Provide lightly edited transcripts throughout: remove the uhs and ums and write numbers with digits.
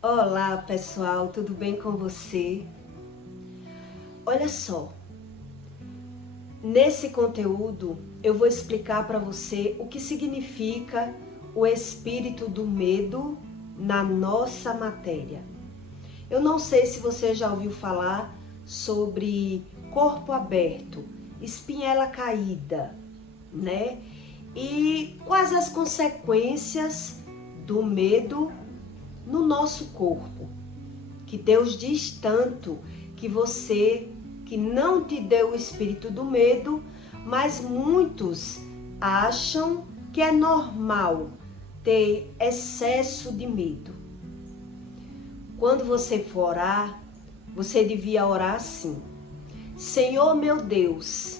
Olá pessoal, tudo bem com você? Olha só, nesse conteúdo eu vou explicar para você o que significa o espírito do medo na nossa matéria. Eu não sei se você já ouviu falar sobre corpo aberto, espinhela caída, né? E quais as consequências do medo no nosso corpo, que Deus diz tanto que não te deu o espírito do medo, mas muitos acham que é normal ter excesso de medo. Quando você for orar, você devia orar assim: Senhor meu Deus,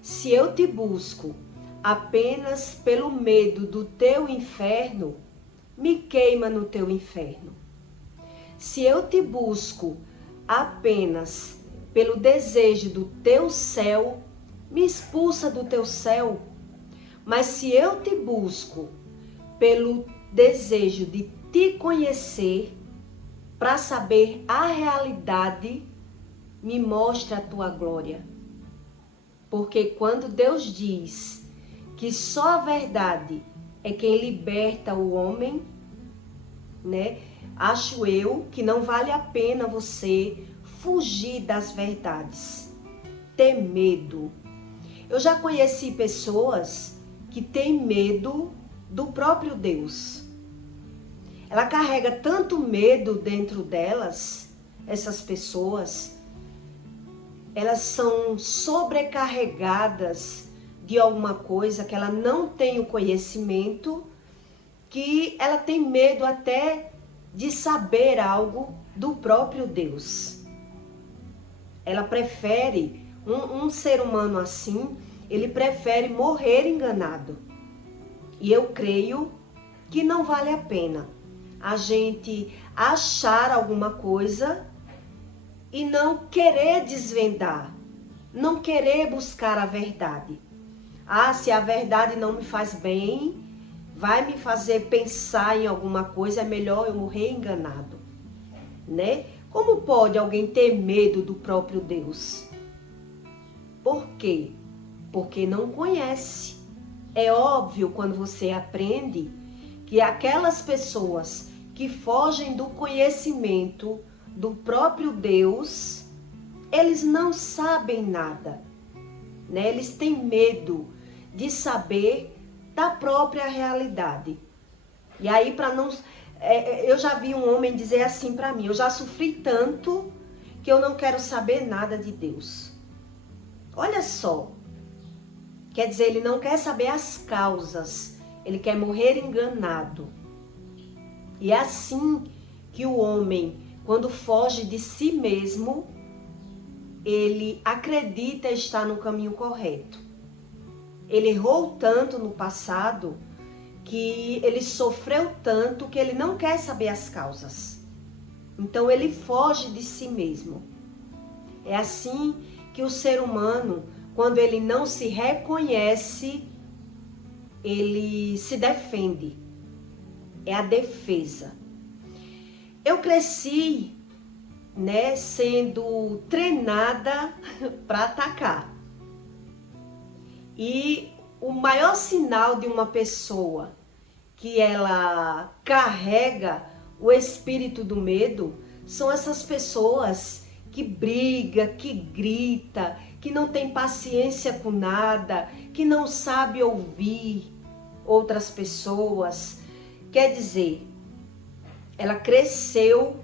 se eu te busco apenas pelo medo do teu inferno, me queima no teu inferno. Se eu te busco apenas pelo desejo do teu céu, me expulsa do teu céu. Mas se eu te busco pelo desejo de te conhecer, para saber a realidade, me mostra a tua glória. Porque quando Deus diz que só a verdade é quem liberta o homem, né? Acho eu que não vale a pena você fugir das verdades, ter medo. Eu já conheci pessoas que têm medo do próprio Deus. Ela carrega tanto medo dentro delas, essas pessoas, elas são sobrecarregadas de alguma coisa que ela não tem o conhecimento, que ela tem medo até de saber algo do próprio Deus. Ela prefere, um ser humano assim, ele prefere morrer enganado. E eu creio que não vale a pena a gente achar alguma coisa e não querer desvendar, não querer buscar a verdade. Ah, se a verdade não me faz bem, vai me fazer pensar em alguma coisa, é melhor eu morrer enganado, né? Como pode alguém ter medo do próprio Deus? Por quê? Porque não conhece. É óbvio quando você aprende que aquelas pessoas que fogem do conhecimento do próprio Deus, eles não sabem nada, né? Eles têm medo de saber da própria realidade. E aí, para não... eu já vi um homem dizer assim para mim: eu já sofri tanto que eu não quero saber nada de Deus. Olha só, quer dizer, ele não quer saber as causas, ele quer morrer enganado. E é assim que o homem, quando foge de si mesmo, ele acredita estar no caminho correto. Ele errou tanto no passado que ele sofreu tanto que ele não quer saber as causas. Então ele foge de si mesmo. É assim que o ser humano, quando ele não se reconhece, ele se defende. É a defesa. Eu cresci, né, sendo treinada para atacar. E o maior sinal de uma pessoa que ela carrega o espírito do medo são essas pessoas que briga, que grita, que não tem paciência com nada, que não sabe ouvir outras pessoas. Quer dizer, ela cresceu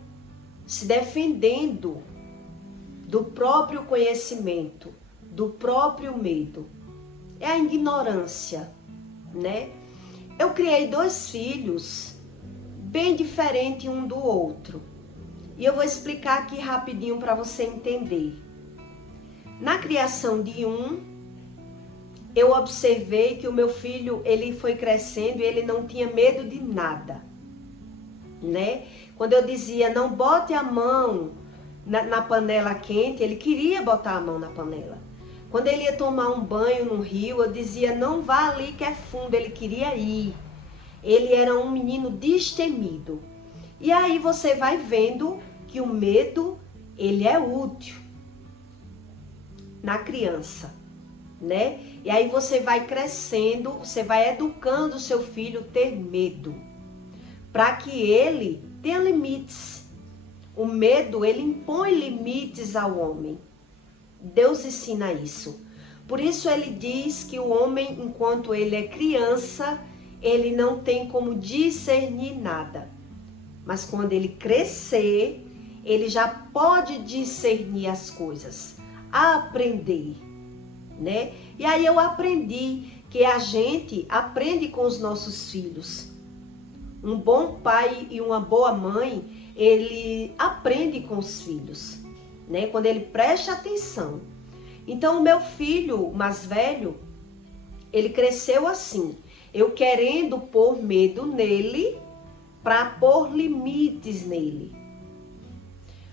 se defendendo do próprio conhecimento, do próprio medo. É a ignorância, né? Eu criei 2 filhos bem diferentes um do outro. E eu vou explicar aqui rapidinho para você entender. Na criação de um, eu observei que o meu filho, ele foi crescendo e ele não tinha medo de nada, né? Quando eu dizia, não bote a mão na panela quente, ele queria botar a mão na panela. Quando ele ia tomar um banho no rio, eu dizia, não vá ali que é fundo, ele queria ir. Ele era um menino destemido. E aí você vai vendo que o medo, ele é útil na criança, né? E aí você vai crescendo, você vai educando o seu filho a ter medo, para que ele tenha limites. O medo, ele impõe limites ao homem. Deus ensina isso. Por isso ele diz que o homem, enquanto ele é criança, ele não tem como discernir nada. Mas quando ele crescer, ele já pode discernir as coisas, aprender, né? E aí eu aprendi que a gente aprende com os nossos filhos. Um bom pai e uma boa mãe, ele aprende com os filhos, né? Quando ele presta atenção. Então o meu filho mais velho, ele cresceu assim, eu querendo pôr medo nele, para pôr limites nele.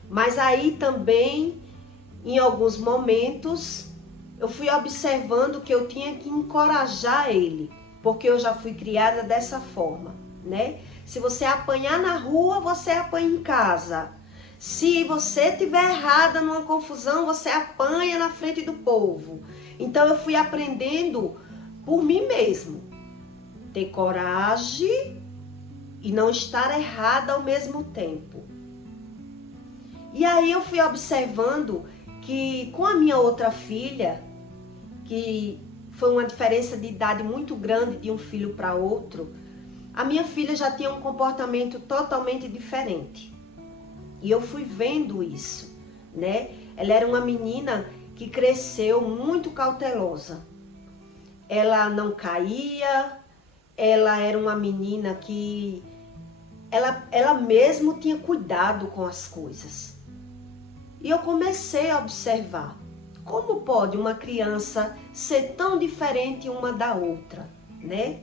Mas aí também, em alguns momentos, eu fui observando que eu tinha que encorajar ele, porque eu já fui criada dessa forma, né? Se você apanhar na rua, você apanha em casa. Se você estiver errada numa confusão, você apanha na frente do povo. Então eu fui aprendendo por mim mesmo. Ter coragem e não estar errada ao mesmo tempo. E aí eu fui observando que com a minha outra filha, que foi uma diferença de idade muito grande de um filho para outro, a minha filha já tinha um comportamento totalmente diferente. E eu fui vendo isso, né? Ela era uma menina que cresceu muito cautelosa. Ela não caía, ela era uma menina que ela mesma tinha cuidado com as coisas. E eu comecei a observar como pode uma criança ser tão diferente uma da outra, né?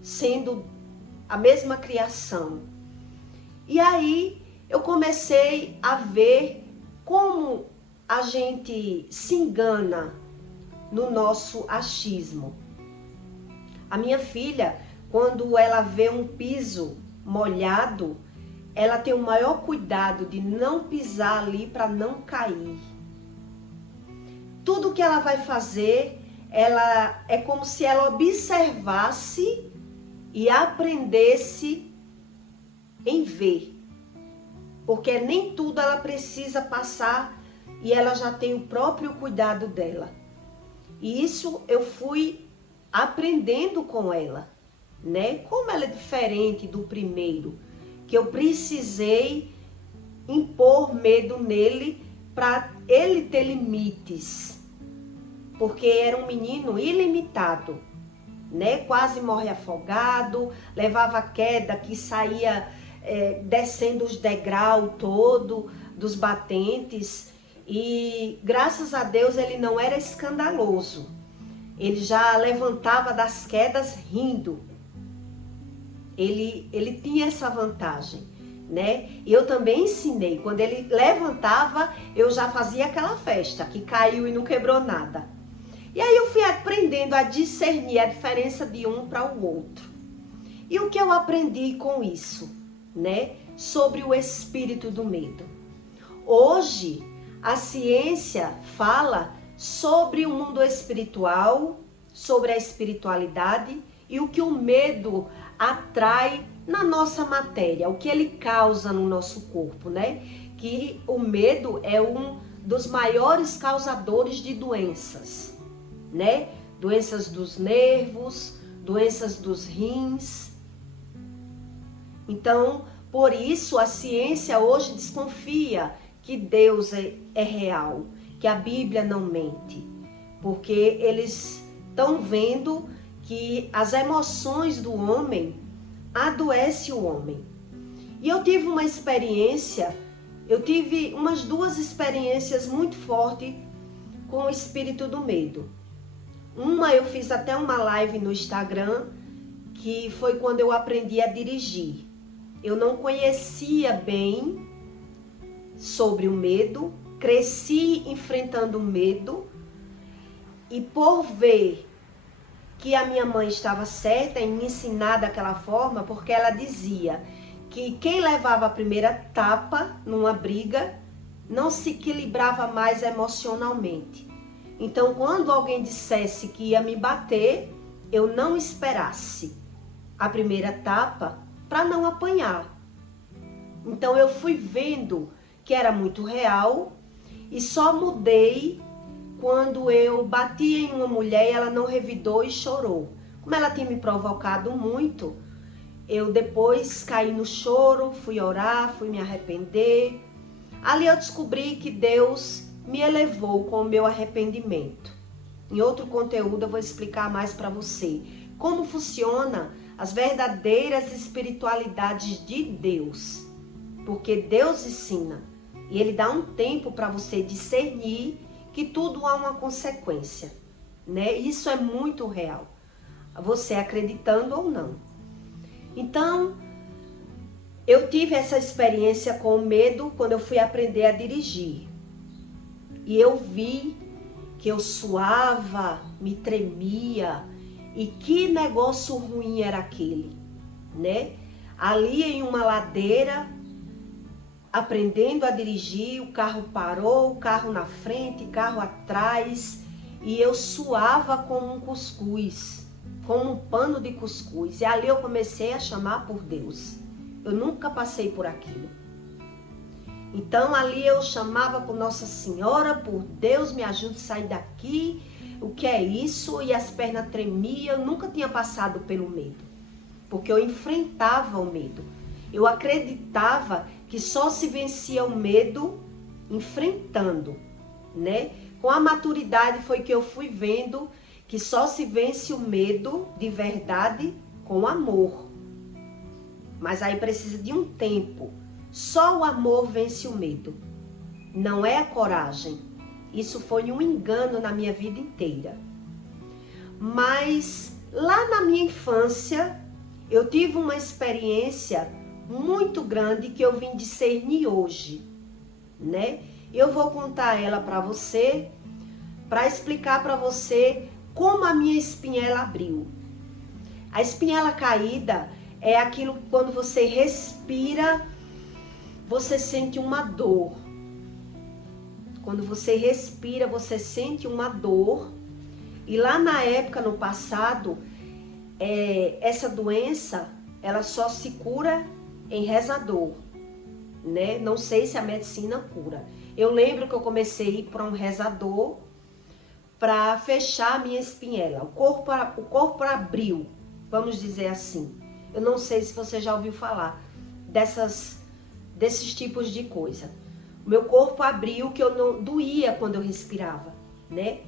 Sendo a mesma criação. E aí eu comecei a ver como a gente se engana no nosso achismo. A minha filha, quando ela vê um piso molhado, ela tem o maior cuidado de não pisar ali para não cair. Tudo que ela vai fazer, ela é como se ela observasse e aprendesse em ver. Porque nem tudo ela precisa passar e ela já tem o próprio cuidado dela. E isso eu fui aprendendo com ela, né? Como ela é diferente do primeiro, que eu precisei impor medo nele para ele ter limites, porque era um menino ilimitado, né? Quase morre afogado, levava queda que saía descendo os degraus todo dos batentes, e graças a Deus ele não era escandaloso, ele já levantava das quedas rindo. Ele tinha essa vantagem, né? E eu também ensinei. Quando ele levantava, eu já fazia aquela festa, que caiu e não quebrou nada. E aí eu fui aprendendo a discernir a diferença de um para o outro. E o que eu aprendi com isso, né? Sobre o espírito do medo. Hoje, a ciência fala sobre o mundo espiritual, sobre a espiritualidade e o que o medo atrai na nossa matéria, o que ele causa no nosso corpo, né? Que o medo é um dos maiores causadores de doenças, né? Doenças dos nervos, doenças dos rins. Então, por isso a ciência hoje desconfia que Deus é real, que a Bíblia não mente, porque eles estão vendo que as emoções do homem adoecem o homem. E eu tive uma experiência, eu tive umas 2 experiências muito fortes com o espírito do medo. Uma, eu fiz até uma live no Instagram, que foi quando eu aprendi a dirigir. Eu não conhecia bem sobre o medo, cresci enfrentando o medo, e por ver que a minha mãe estava certa em me ensinar daquela forma, porque ela dizia que quem levava a primeira tapa numa briga não se equilibrava mais emocionalmente. Então, quando alguém dissesse que ia me bater, eu não esperasse a primeira tapa para não apanhar. Então, eu fui vendo que era muito real e só mudei quando eu bati em uma mulher e ela não revidou e chorou. Como ela tinha me provocado muito, eu depois caí no choro, fui orar, fui me arrepender. Ali eu descobri que Deus me elevou com o meu arrependimento. Em outro conteúdo eu vou explicar mais para você como funciona as verdadeiras espiritualidades de Deus. Porque Deus ensina e Ele dá um tempo para você discernir que tudo há uma consequência, né? Isso é muito real, você acreditando ou não. Então, eu tive essa experiência com o medo quando eu fui aprender a dirigir. E eu vi que eu suava, me tremia, e que negócio ruim era aquele, né? Ali em uma ladeira, aprendendo a dirigir, o carro parou, o carro na frente, carro atrás, e eu suava como um cuscuz, como um pano de cuscuz. E ali eu comecei a chamar por Deus. Eu nunca passei por aquilo. Então ali eu chamava por Nossa Senhora, por Deus, me ajude a sair daqui. O que é isso? E as pernas tremiam. Eu nunca tinha passado pelo medo, porque eu enfrentava o medo. Eu acreditava que só se vencia o medo enfrentando, né? Com a maturidade foi que eu fui vendo que só se vence o medo de verdade com amor. Mas aí precisa de um tempo. Só o amor vence o medo. Não é a coragem. Isso foi um engano na minha vida inteira. Mas lá na minha infância, eu tive uma experiência muito grande que eu vim discernir hoje, né? Eu vou contar ela para você, para explicar para você como a minha espinhela abriu. A espinhela caída é aquilo que quando você respira, você sente uma dor. Quando você respira, você sente uma dor. E lá na época, no passado, essa doença, ela só se cura em rezador, né? Não sei se a medicina cura. Eu lembro que eu comecei a ir para um rezador para fechar a minha espinhela. O corpo abriu, vamos dizer assim. Eu não sei se você já ouviu falar desses tipos de coisa. O meu corpo abriu, que eu não doía quando eu respirava, né?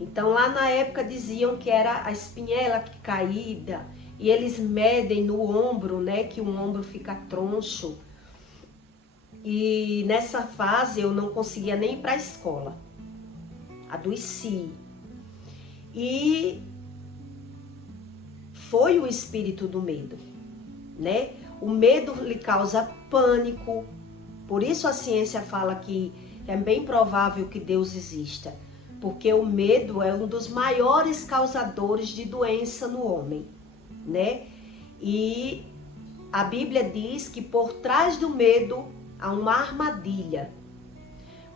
Então lá na época diziam que era a espinhela caída, e eles medem no ombro, né, que o ombro fica troncho. E nessa fase eu não conseguia nem ir para a escola. Adoeci. E foi o espírito do medo, né? O medo lhe causa pânico. Por isso a ciência fala que é bem provável que Deus exista. Porque o medo é um dos maiores causadores de doença no homem, né? E a Bíblia diz que por trás do medo há uma armadilha.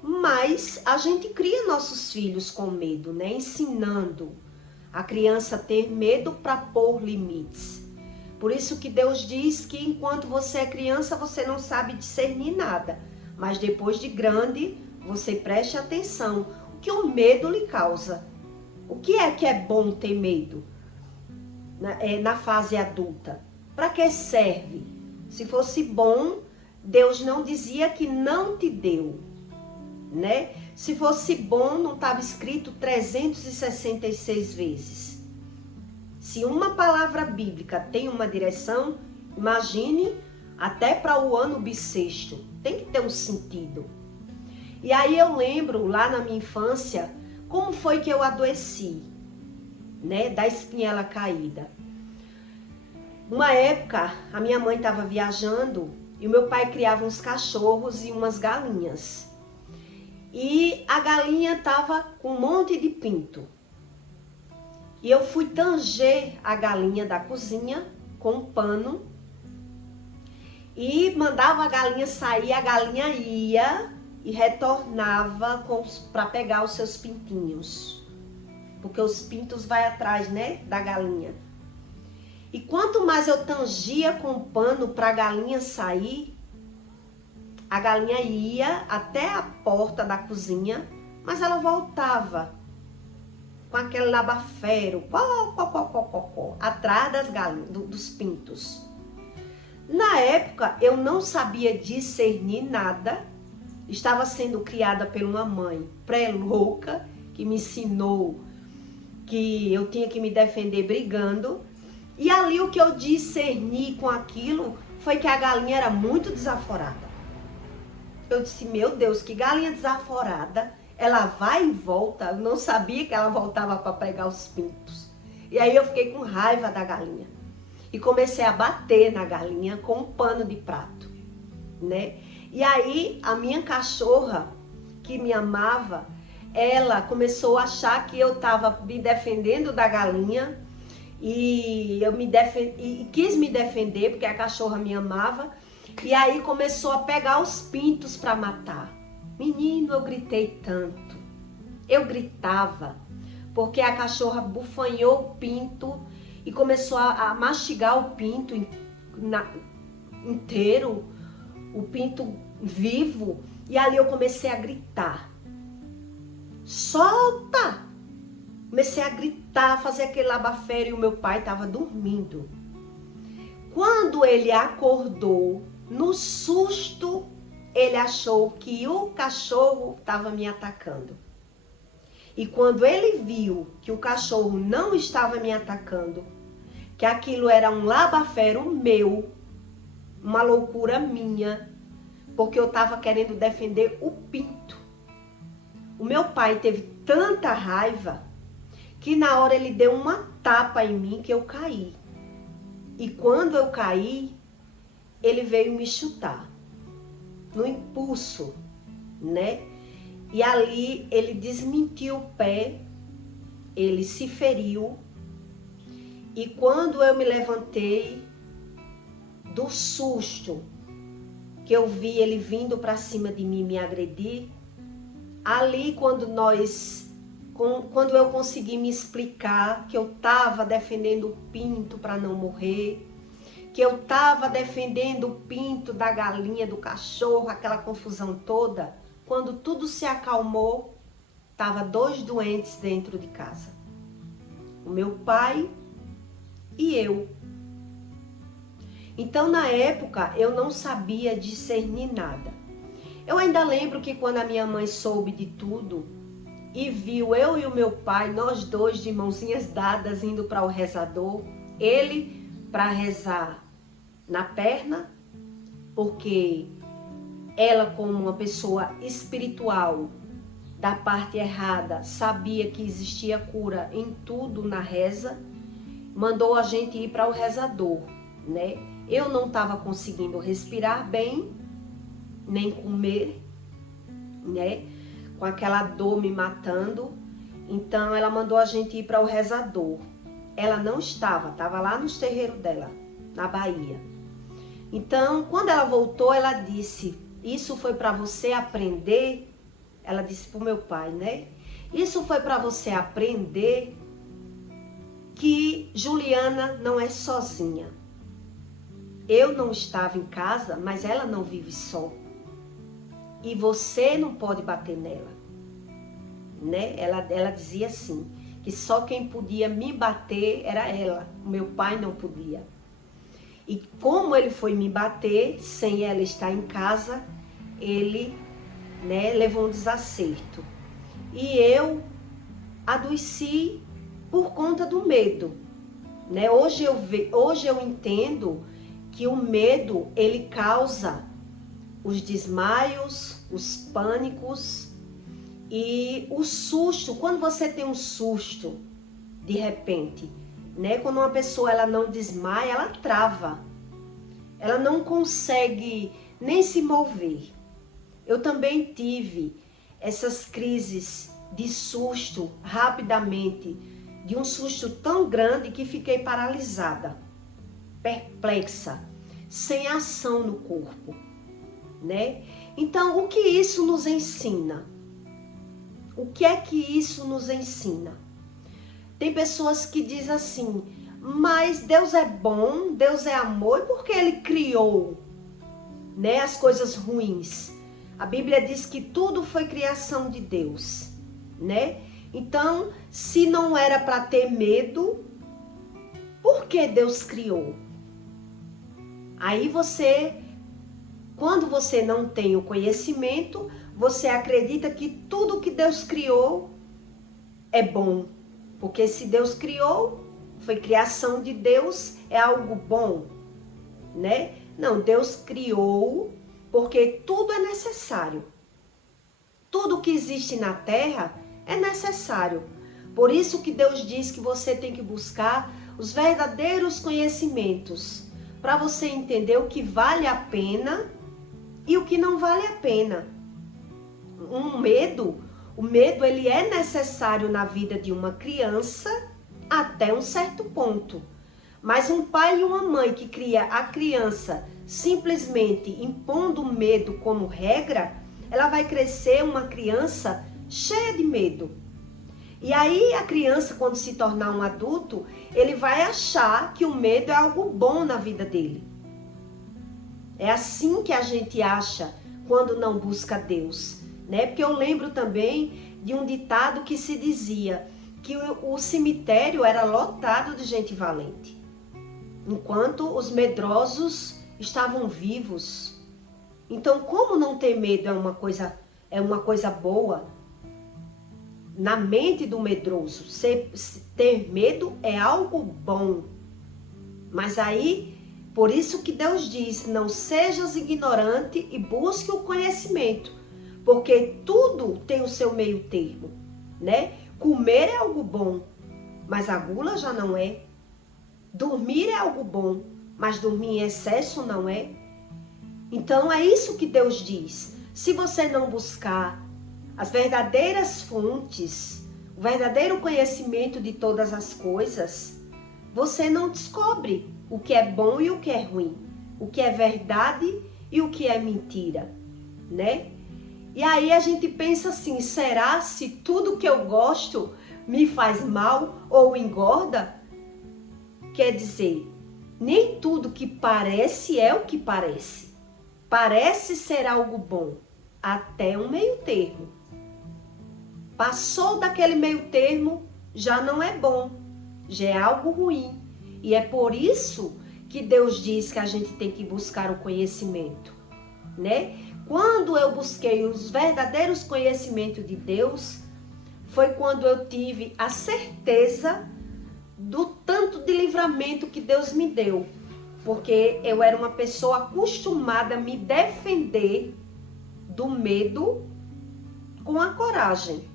Mas a gente cria nossos filhos com medo, né? Ensinando a criança a ter medo para pôr limites. Por isso que Deus diz que enquanto você é criança, você não sabe discernir nada. Mas depois de grande, você preste atenção. O que o medo lhe causa? O que é bom ter medo na fase adulta? Para que serve? Se fosse bom, Deus não dizia que não te deu, né? Se fosse bom, não estava escrito 366 vezes. Se uma palavra bíblica tem uma direção, imagine até para o ano bissexto. Tem que ter um sentido. E aí eu lembro, lá na minha infância, como foi que eu adoeci, né? Da espinhela caída. Uma época, a minha mãe estava viajando e o meu pai criava uns cachorros e umas galinhas. E a galinha estava com um monte de pinto. E eu fui tanger a galinha da cozinha com um pano. e mandava a galinha sair, a galinha ia e retornava para pegar os seus pintinhos. Porque os pintos vai atrás, né, da galinha. E quanto mais eu tangia com o pano para a galinha sair, a galinha ia até a porta da cozinha, mas ela voltava com aquele labafero, atrás das galinhas, dos pintos. Na época, eu não sabia discernir nada. Estava sendo criada por uma mãe pré-louca, que me ensinou que eu tinha que me defender brigando. E ali o que eu discerni com aquilo foi que a galinha era muito desaforada. Eu disse, meu Deus, que galinha desaforada. Ela vai e volta. Eu não sabia que ela voltava para pegar os pintos. E aí eu fiquei com raiva da galinha. E comecei a bater na galinha com um pano de prato, né? E aí a minha cachorra, que me amava, ela começou a achar que eu estava me defendendo da galinha. E eu quis me defender, porque a cachorra me amava. E aí começou a pegar os pintos para matar. Menino, eu gritei tanto. Eu gritava, porque a cachorra bufanhou o pinto e começou a mastigar o pinto inteiro, o pinto vivo. E ali eu comecei a gritar. Solta! Comecei a gritar, a fazer aquele labafero e o meu pai estava dormindo. Quando ele acordou, no susto, ele achou que o cachorro estava me atacando. E quando ele viu que o cachorro não estava me atacando, que aquilo era um labafero meu, uma loucura minha, porque eu estava querendo defender o pinto. O meu pai teve tanta raiva que na hora ele deu uma tapa em mim que eu caí. E quando eu caí, ele veio me chutar, no impulso, né? E ali ele desmentiu o pé, ele se feriu. E quando eu me levantei do susto, que eu vi ele vindo para cima de mim me agredir, ali quando eu consegui me explicar que eu estava defendendo o pinto para não morrer, que eu estava defendendo o pinto da galinha, do cachorro, aquela confusão toda, quando tudo se acalmou, estava 2 doentes dentro de casa. O meu pai e eu. Então, na época, eu não sabia discernir nada. Eu ainda lembro que quando a minha mãe soube de tudo e viu eu e o meu pai, nós dois de mãozinhas dadas indo para o rezador, ele para rezar na perna, porque ela, como uma pessoa espiritual da parte errada, sabia que existia cura em tudo na reza, mandou a gente ir para o rezador, né? Eu não estava conseguindo respirar bem, nem comer, né? Com aquela dor me matando. Então ela mandou a gente ir para o rezador. Ela não estava lá nos terreiros dela, na Bahia. Então, quando ela voltou, ela disse, isso foi para você aprender, ela disse para o meu pai, né? Isso foi para você aprender que Juliana não é sozinha. Eu não estava em casa, mas ela não vive só. E você não pode bater nela, né? Ela dizia assim, que só quem podia me bater era ela, o meu pai não podia. E como ele foi me bater, sem ela estar em casa, ele, né, levou um desacerto. E eu adoeci por conta do medo, né? Hoje eu entendo que o medo, ele causa os desmaios, os pânicos e o susto. Quando você tem um susto, de repente, né? Quando uma pessoa ela não desmaia, ela trava. Ela não consegue nem se mover. Eu também tive essas crises de susto rapidamente, de um susto tão grande que fiquei paralisada, perplexa, sem ação no corpo, né? Então, o que isso nos ensina? O que é que isso nos ensina? Tem pessoas que dizem assim, mas Deus é bom, Deus é amor, e por que Ele criou, né, as coisas ruins? A Bíblia diz que tudo foi criação de Deus, né? Então, se não era para ter medo, por que Deus criou? Aí quando você não tem o conhecimento, você acredita que tudo que Deus criou é bom. Porque se Deus criou, foi criação de Deus, é algo bom, né? Não, Deus criou porque tudo é necessário. Tudo que existe na terra é necessário. Por isso que Deus diz que você tem que buscar os verdadeiros conhecimentos, para você entender o que vale a pena e o que não vale a pena. O medo ele é necessário na vida de uma criança até um certo ponto. Mas um pai e uma mãe que cria a criança simplesmente impondo medo como regra, ela vai crescer uma criança cheia de medo. E aí a criança, quando se tornar um adulto, ele vai achar que o medo é algo bom na vida dele. É assim que a gente acha quando não busca Deus, né? Porque eu lembro também de um ditado que se dizia que o cemitério era lotado de gente valente, enquanto os medrosos estavam vivos. Então, como não ter medo é uma coisa boa? Na mente do medroso, ter medo é algo bom. Mas aí, por isso que Deus diz, não sejas ignorante e busque o conhecimento. Porque tudo tem o seu meio termo, né? Comer é algo bom, mas a gula já não é. Dormir é algo bom, mas dormir em excesso não é. Então é isso que Deus diz. Se você não buscar as verdadeiras fontes, o verdadeiro conhecimento de todas as coisas, você não descobre o que é bom e o que é ruim, o que é verdade e o que é mentira, né? E aí a gente pensa assim, será se tudo que eu gosto me faz mal ou engorda? Quer dizer, nem tudo que parece é o que parece. Parece ser algo bom, até um meio termo. Passou daquele meio termo, já não é bom, já é algo ruim. E é por isso que Deus diz que a gente tem que buscar o conhecimento, né? Quando eu busquei os verdadeiros conhecimentos de Deus, foi quando eu tive a certeza do tanto de livramento que Deus me deu. Porque eu era uma pessoa acostumada a me defender do medo com a coragem.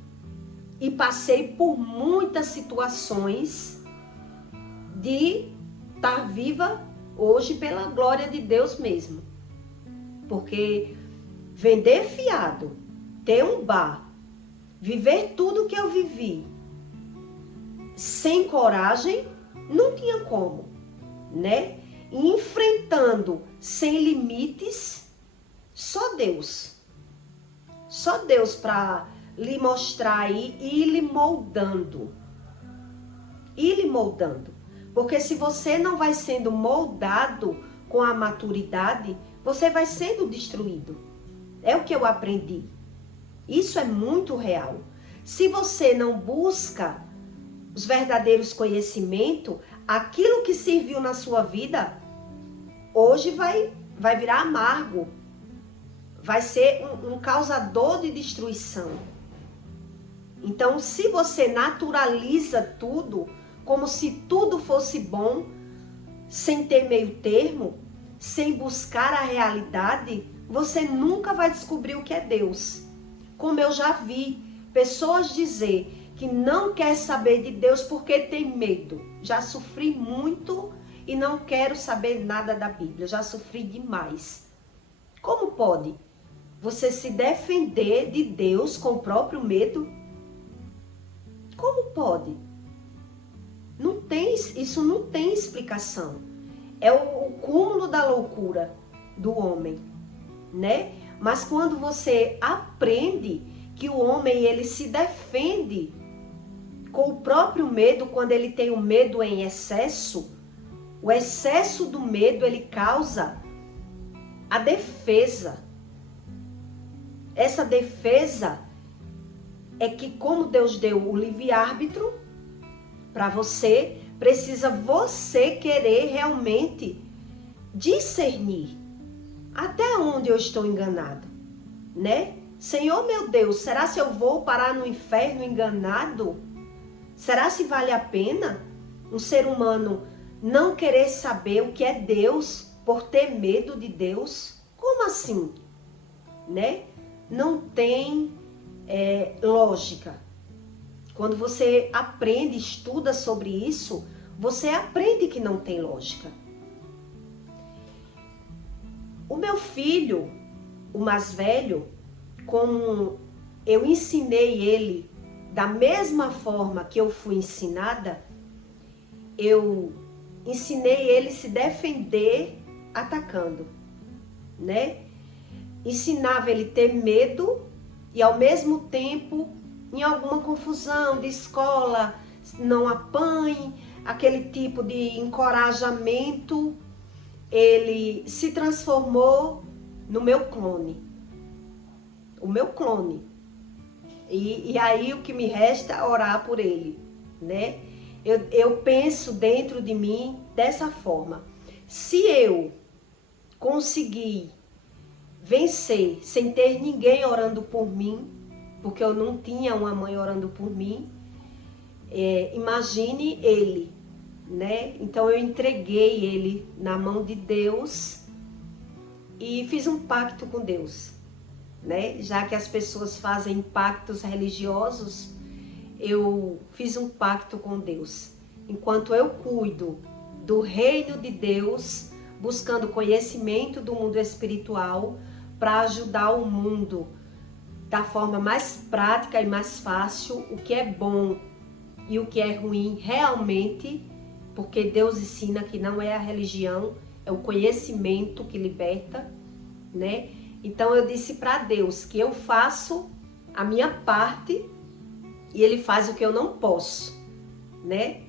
E passei por muitas situações de estar viva hoje pela glória de Deus mesmo. Porque vender fiado, ter um bar, viver tudo que eu vivi, sem coragem, não tinha como, né? E enfrentando sem limites, só Deus. Só Deus para lhe mostrar aí e ir lhe moldando. Ir lhe moldando. Porque se você não vai sendo moldado com a maturidade, você vai sendo destruído. É o que eu aprendi. Isso é muito real. Se você não busca os verdadeiros conhecimentos, aquilo que serviu na sua vida, hoje vai virar amargo. Vai ser um causador de destruição. Então, se você naturaliza tudo, como se tudo fosse bom, sem ter meio termo, sem buscar a realidade, você nunca vai descobrir o que é Deus. Como eu já vi pessoas dizer que não quer saber de Deus porque tem medo. Já sofri muito e não quero saber nada da Bíblia. Já sofri demais. Como pode você se defender de Deus com o próprio medo? Como pode? Isso não tem explicação. é o cúmulo da loucura do homem, né? Mas quando você aprende que o homem, ele se defende com o próprio medo, quando ele tem o medo em excesso, o excesso do medo, ele causa a defesa. Essa defesa é que, como Deus deu o livre-árbitro para você, precisa você querer realmente discernir até onde eu estou enganado, né? Senhor meu Deus, será se eu vou parar no inferno enganado? Será se vale a pena um ser humano não querer saber o que é Deus por ter medo de Deus? Como assim? Né? Não tem lógica. Quando você aprende, estuda sobre isso, você aprende que não tem lógica. O meu filho, o mais velho, como eu ensinei ele da mesma forma que eu fui ensinada, eu ensinei ele a se defender atacando, né? Ensinava ele a ter medo e ao mesmo tempo, em alguma confusão de escola, não apanhe, aquele tipo de encorajamento, ele se transformou no meu clone. O meu clone. E aí o que me resta é orar por ele, né? Eu penso dentro de mim dessa forma. Se eu conseguir vencer sem ter ninguém orando por mim, porque eu não tinha uma mãe orando por mim, imagine ele, né? Então eu entreguei ele na mão de Deus e fiz um pacto com Deus, né? Já que as pessoas fazem pactos religiosos, eu fiz um pacto com Deus. Enquanto eu cuido do reino de Deus, buscando conhecimento do mundo espiritual para ajudar o mundo da forma mais prática e mais fácil, o que é bom e o que é ruim realmente, porque Deus ensina que não é a religião, é o conhecimento que liberta, né? Então eu disse para Deus que eu faço a minha parte e Ele faz o que eu não posso, né?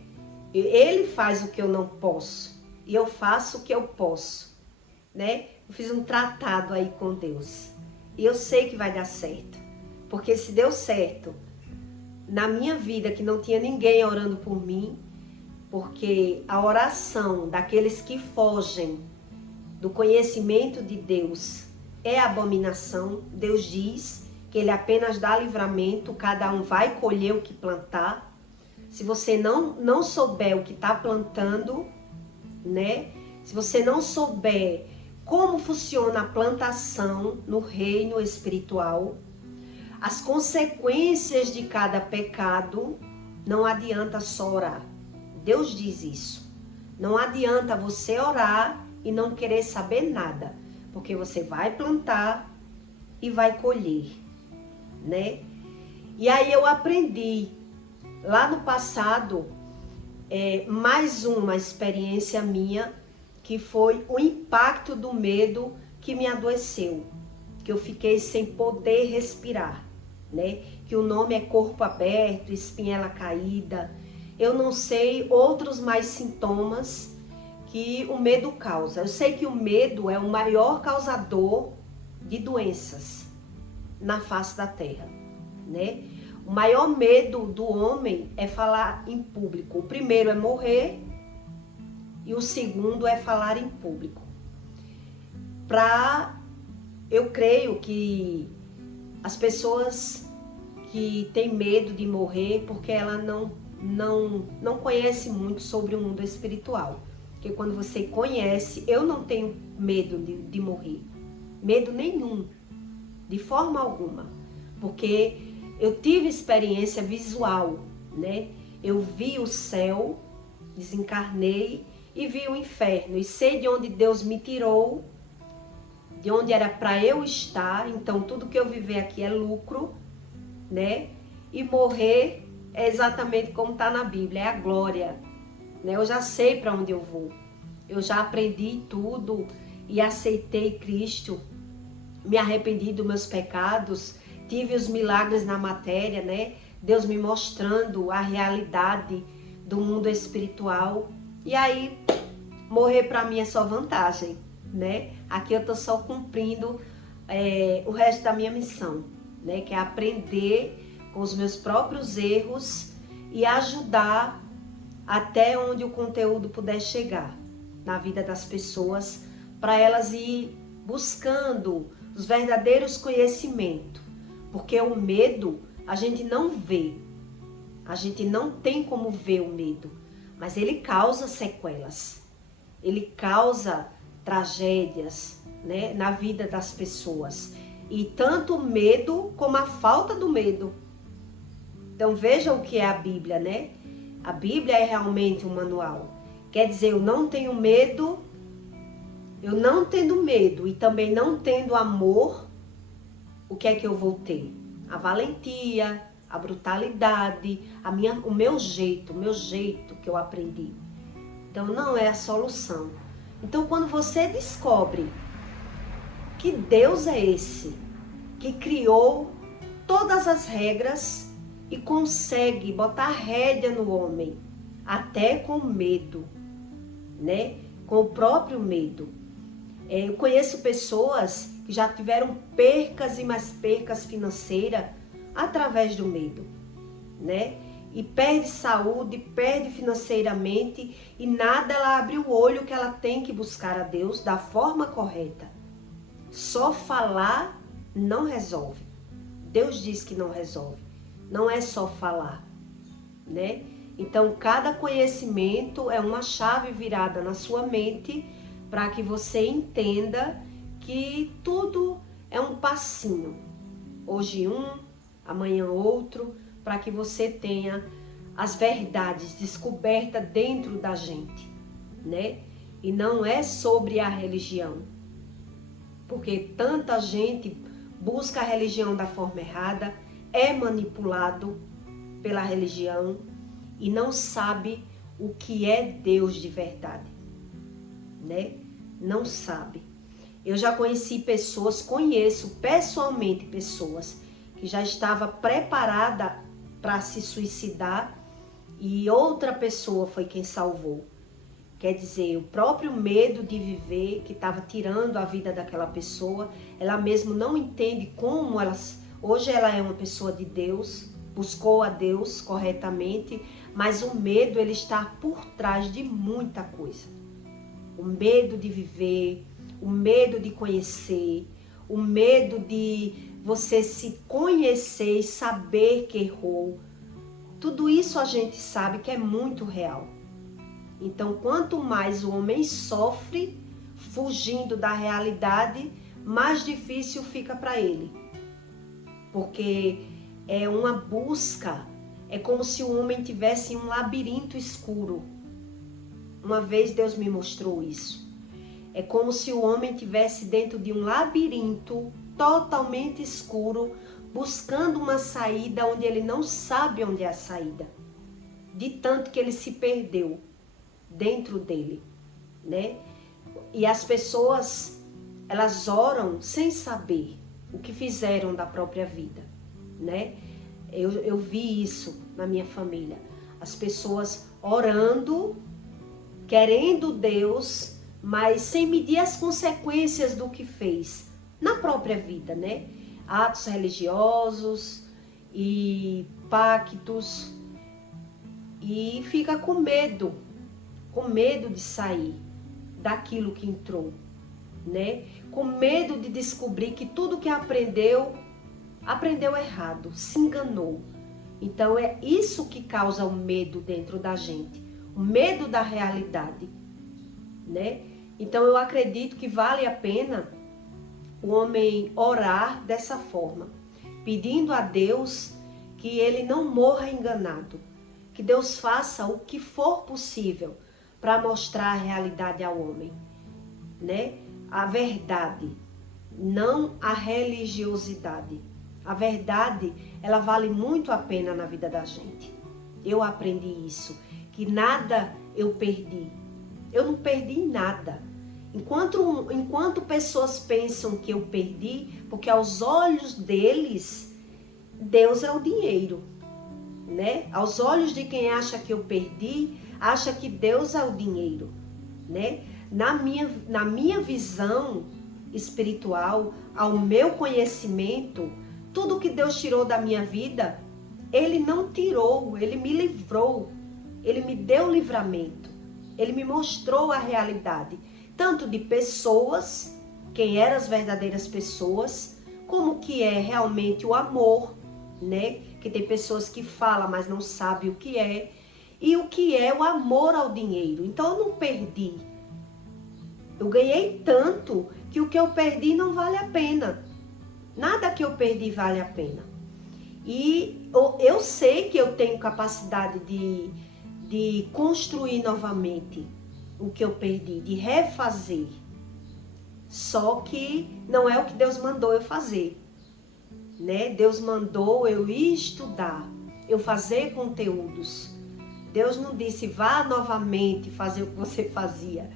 Ele faz o que eu não posso e eu faço o que eu posso, né? Eu fiz um tratado aí com Deus e eu sei que vai dar certo, porque se deu certo na minha vida, que não tinha ninguém orando por mim, porque a oração daqueles que fogem do conhecimento de Deus é abominação. Deus diz que Ele apenas dá livramento, cada um vai colher o que plantar. Se você não souber o que está plantando, né? Se você não souber como funciona a plantação no reino espiritual, as consequências de cada pecado, não adianta só orar. Deus diz isso. Não adianta você orar e não querer saber nada, porque você vai plantar e vai colher, né? E aí eu aprendi lá no passado, mais uma experiência minha, que foi o impacto do medo que me adoeceu, que eu fiquei sem poder respirar, né? Que o nome é corpo aberto, espinhela caída. Eu não sei outros mais sintomas que o medo causa. Eu sei que o medo é o maior causador de doenças na face da terra, né? O maior medo do homem é falar em público. O primeiro é morrer e o segundo é falar em público. Eu creio que as pessoas que têm medo de morrer porque ela não conhece muito sobre o mundo espiritual. Porque quando você conhece, eu não tenho medo de morrer. Medo nenhum, de forma alguma. Porque eu tive experiência visual, né? Eu vi o céu, desencarnei e vi o inferno. E sei de onde Deus me tirou, de onde era para eu estar. Então tudo que eu viver aqui é lucro, né? E morrer é exatamente como está na Bíblia, é a glória, né? Eu já sei para onde eu vou. Eu já aprendi tudo e aceitei Cristo, me arrependi dos meus pecados, tive os milagres na matéria, né? Deus me mostrando a realidade do mundo espiritual. E aí, morrer para mim é só vantagem, né? Aqui eu tô só cumprindo o resto da minha missão, né? Que é aprender com os meus próprios erros e ajudar até onde o conteúdo puder chegar na vida das pessoas, para elas ir buscando os verdadeiros conhecimentos. Porque o medo a gente não vê, a gente não tem como ver o medo, mas ele causa sequelas, ele causa tragédias, né, na vida das pessoas. E tanto o medo como a falta do medo. Então veja o que é a Bíblia, né? A Bíblia é realmente um manual. Quer dizer, eu não tenho medo, eu não tendo medo e também não tendo amor, o que é que eu vou ter? A valentia, a brutalidade, o meu jeito que eu aprendi. Então não é a solução. Então quando você descobre que Deus é esse, que criou todas as regras e consegue botar rédea no homem, até com medo, né? Com o próprio medo. Eu conheço pessoas que já tiveram percas e mais percas financeiras através do medo, né? E perde saúde, perde financeiramente e nada, ela abre o olho que ela tem que buscar a Deus da forma correta. Só falar não resolve. Deus diz que não resolve. Não é só falar, né? Então, cada conhecimento é uma chave virada na sua mente para que você entenda que tudo é um passinho. Hoje um, amanhã outro, para que você tenha as verdades descobertas dentro da gente, né? E não é sobre a religião. Porque tanta gente busca a religião da forma errada, é manipulado pela religião e não sabe o que é Deus de verdade, né? Não sabe. Eu já conheci pessoas, conheço pessoalmente pessoas que já estavam preparadas para se suicidar e outra pessoa foi quem salvou. Quer dizer, o próprio medo de viver que estava tirando a vida daquela pessoa, ela mesmo não entende como hoje ela é uma pessoa de Deus, buscou a Deus corretamente, mas o medo ele está por trás de muita coisa. O medo de viver, o medo de conhecer, o medo de você se conhecer e saber que errou. Tudo isso a gente sabe que é muito real. Então, quanto mais o homem sofre, fugindo da realidade, mais difícil fica para ele. Porque é uma busca, é como se o homem tivesse um labirinto escuro. Uma vez Deus me mostrou isso. É como se o homem tivesse dentro de um labirinto totalmente escuro, buscando uma saída onde ele não sabe onde é a saída. De tanto que ele se perdeu dentro dele, né? E as pessoas, elas oram sem saber o que fizeram da própria vida, né? Eu vi isso na minha família. As pessoas orando, querendo Deus, mas sem medir as consequências do que fez na própria vida, né? Atos religiosos e pactos, e fica com medo de sair daquilo que entrou, né? Com medo de descobrir que tudo que aprendeu errado, se enganou. Então é isso que causa o medo dentro da gente, o medo da realidade, né? Então eu acredito que vale a pena o homem orar dessa forma, pedindo a Deus que ele não morra enganado, que Deus faça o que for possível para mostrar a realidade ao homem, né? A verdade, não a religiosidade. A verdade, ela vale muito a pena na vida da gente. Eu aprendi isso, que nada eu perdi, Eu não perdi nada. Enquanto pessoas pensam que eu perdi, porque aos olhos deles, Deus é o dinheiro, né? Aos olhos de quem acha que eu perdi, acha que Deus é o dinheiro, né? Na minha visão espiritual, ao meu conhecimento, tudo que Deus tirou da minha vida, Ele não tirou, Ele me livrou, Ele me deu livramento, Ele me mostrou a realidade, tanto de pessoas, quem eram as verdadeiras pessoas, como que é realmente o amor, né? Que tem pessoas que falam, mas não sabem o que é, e o que é o amor ao dinheiro. Então eu não perdi. Eu ganhei tanto que o que eu perdi não vale a pena. Nada que eu perdi vale a pena. E eu sei que eu tenho capacidade de construir novamente o que eu perdi, de refazer. Só que não é o que Deus mandou eu fazer, né? Deus mandou eu ir estudar, eu fazer conteúdos. Deus não disse vá novamente fazer o que você fazia.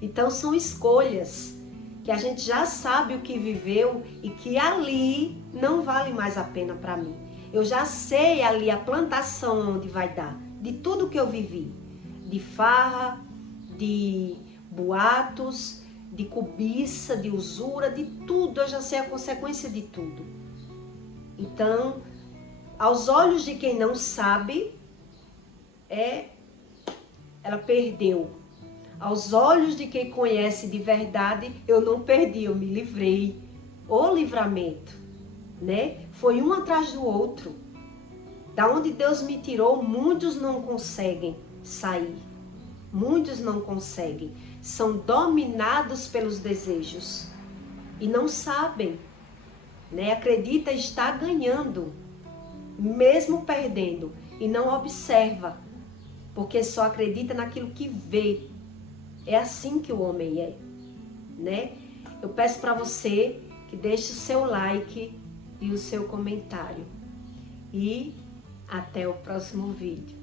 Então são escolhas que a gente já sabe o que viveu e que ali não vale mais a pena para mim. Eu já sei ali a plantação onde vai dar, de tudo que eu vivi, de farra, de boatos, de cobiça, de usura, de tudo. Eu já sei a consequência de tudo. Então, aos olhos de quem não sabe, ela perdeu. Aos olhos de quem conhece de verdade, eu não perdi, eu me livrei. O livramento, né? Foi um atrás do outro. Da onde Deus me tirou, muitos não conseguem sair. Muitos não conseguem. São dominados pelos desejos e não sabem, né? Acredita estar ganhando, mesmo perdendo, e não observa, porque só acredita naquilo que vê. É assim que o homem é, né? Eu peço para você que deixe o seu like e o seu comentário. E até o próximo vídeo.